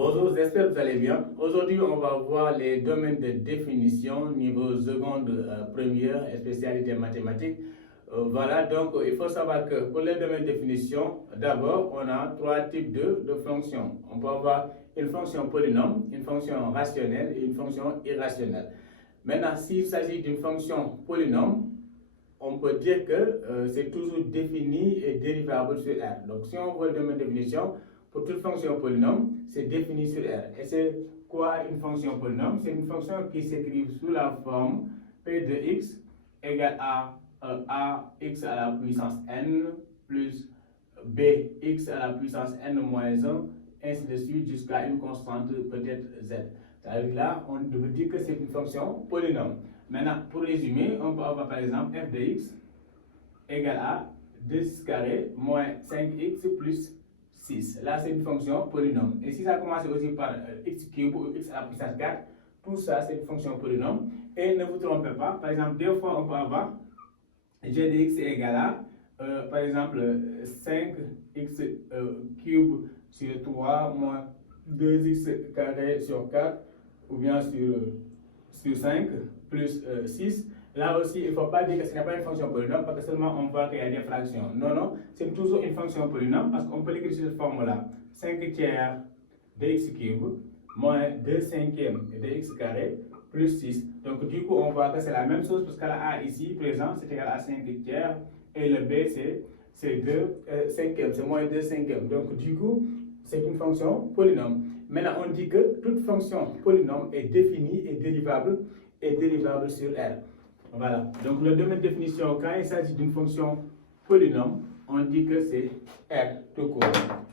Bonjour, j'espère que vous allez bien. Aujourd'hui, on va voir les domaines de définition, niveau seconde, première et spécialité mathématiques. Voilà, donc il faut savoir que pour les domaines de définition, d'abord, on a trois types de fonctions. On peut avoir une fonction polynôme, une fonction rationnelle et une fonction irrationnelle. Maintenant, s'il s'agit d'une fonction polynôme, on peut dire que c'est toujours défini et dérivable sur R. Donc, si on voit le domaine de définition, pour toute fonction polynôme, c'est défini sur R. Et c'est quoi une fonction polynôme? C'est une fonction qui s'écrit sous la forme P de x égale à ax à la puissance n plus bx à la puissance n moins 1, ainsi de suite jusqu'à une constante peut-être z. C'est-à-dire là, on veut dire que c'est une fonction polynôme. Maintenant, pour résumer, on peut avoir par exemple f de x égale à 2x carré moins 5x plus 6. Là, c'est une fonction polynôme. Et si ça commence aussi par x cube ou x à la puissance 4, tout ça, c'est une fonction polynôme. Et ne vous trompez pas, par exemple, deux fois, on peut avoir g de x égale à, par exemple, 5x cube sur 3 moins 2x carré sur 4, ou bien sur 5 plus 6. Là aussi, il ne faut pas dire que ce n'est pas une fonction polynôme parce que seulement on voit qu'il y a des fractions. Non, non, c'est toujours une fonction polynôme parce qu'on peut l'écrire sur cette forme-là. 5 tiers de x cube moins 2 cinquièmes de x carré plus 6. Donc du coup, on voit que c'est la même chose parce que la a ici présent, c'est égal à 5 tiers et le b, c'est 2 cinquièmes, c'est moins 2 cinquièmes. Donc du coup, c'est une fonction polynôme. Maintenant, on dit que toute fonction polynôme est définie et dérivable sur R. Voilà. Donc, le domaine de définition, quand il s'agit d'une fonction polynôme, on dit que c'est R tout court.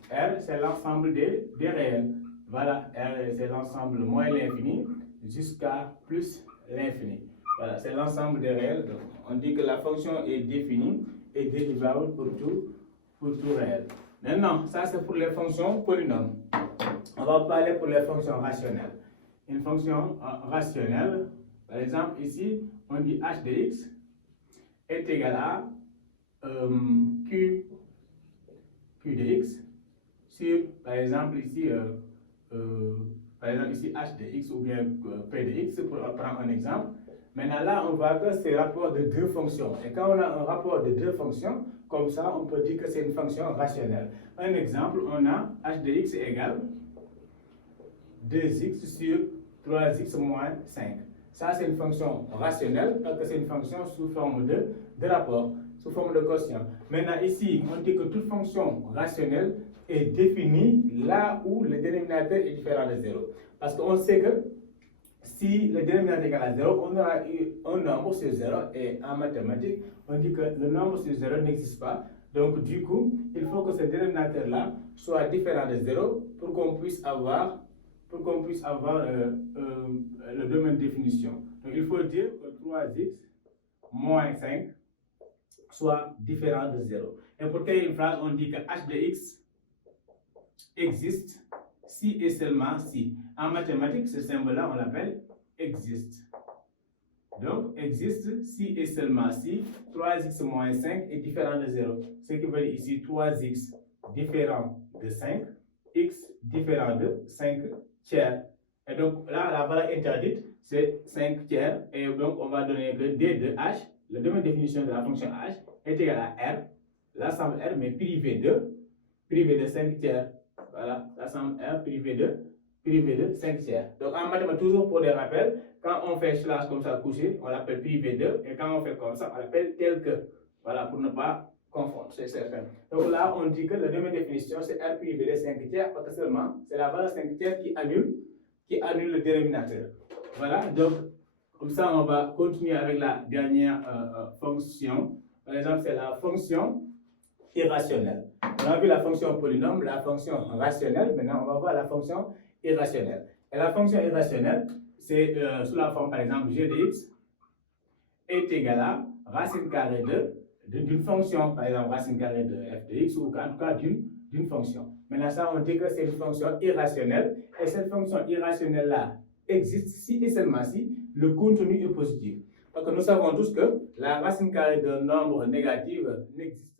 R, c'est l'ensemble des réels. Voilà, R, c'est l'ensemble moins l'infini jusqu'à plus l'infini. Voilà, c'est l'ensemble des réels. Donc, on dit que la fonction est définie et dérivable pour tout réel. Maintenant, ça c'est pour les fonctions polynômes. On va parler pour les fonctions rationnelles. Une fonction rationnelle, par exemple ici, on dit h de x est égal à q de x sur, par exemple ici h de x ou bien p de x, pour prendre un exemple. Maintenant là, on voit que c'est rapport de deux fonctions. Et quand on a un rapport de deux fonctions, comme ça, on peut dire que c'est une fonction rationnelle. Un exemple, on a h de x égale 2x sur 3x moins 5. Ça, c'est une fonction rationnelle parce que c'est une fonction sous forme de rapport, sous forme de quotient. Maintenant, ici, on dit que toute fonction rationnelle est définie là où le dénominateur est différent de 0. Parce qu'on sait que si le dénominateur est égal à 0, on aura eu un nombre sur 0. Et en mathématiques, on dit que le nombre sur 0 n'existe pas. Donc, du coup, il faut que ce dénominateur-là soit différent de 0 pour qu'on puisse avoir le domaine de définition. Donc, il faut dire que 3x moins 5 soit différent de 0. Et pour créer une phrase, on dit que h de x existe si et seulement si. En mathématiques, ce symbole-là, on l'appelle existe. Donc, existe si et seulement si 3x moins 5 est différent de 0. Ce qui veut dire ici 3x différent de 5, x différent de 5 tiers. Et donc là, la valeur interdite, c'est 5 tiers. Et donc, on va donner que d de h, le domaine de définition de la fonction h, est égal à r, l'ensemble r, mais privé de 5 tiers. Voilà, l'ensemble r privé de 5 tiers. Donc, en mathématiques, toujours pour des rappels, quand on fait slash comme ça couché, on l'appelle privé de, et quand on fait comme ça, on l'appelle tel que. Voilà, pour ne pas confondre, c'est certain. Donc là, on dit que le domaine de définition, c'est r privé de 5 tiers, parce que seulement, c'est la valeur 5 tiers qui annule le dénominateur. Voilà, donc, comme ça, on va continuer avec la dernière fonction. Par exemple, c'est la fonction irrationnelle. On a vu la fonction polynôme, la fonction rationnelle. Maintenant, on va voir la fonction irrationnelle. Et la fonction irrationnelle, c'est sous la forme, par exemple, g de x est égal à racine carrée d'une fonction, par exemple, racine carrée de f de x, ou en tout cas d'une fonction. Maintenant, ça, on dit que c'est une fonction irrationnelle. Et cette fonction irrationnelle-là existe si et seulement si le contenu est positif. Parce que nous savons tous que la racine carrée d'un nombre négatif n'existe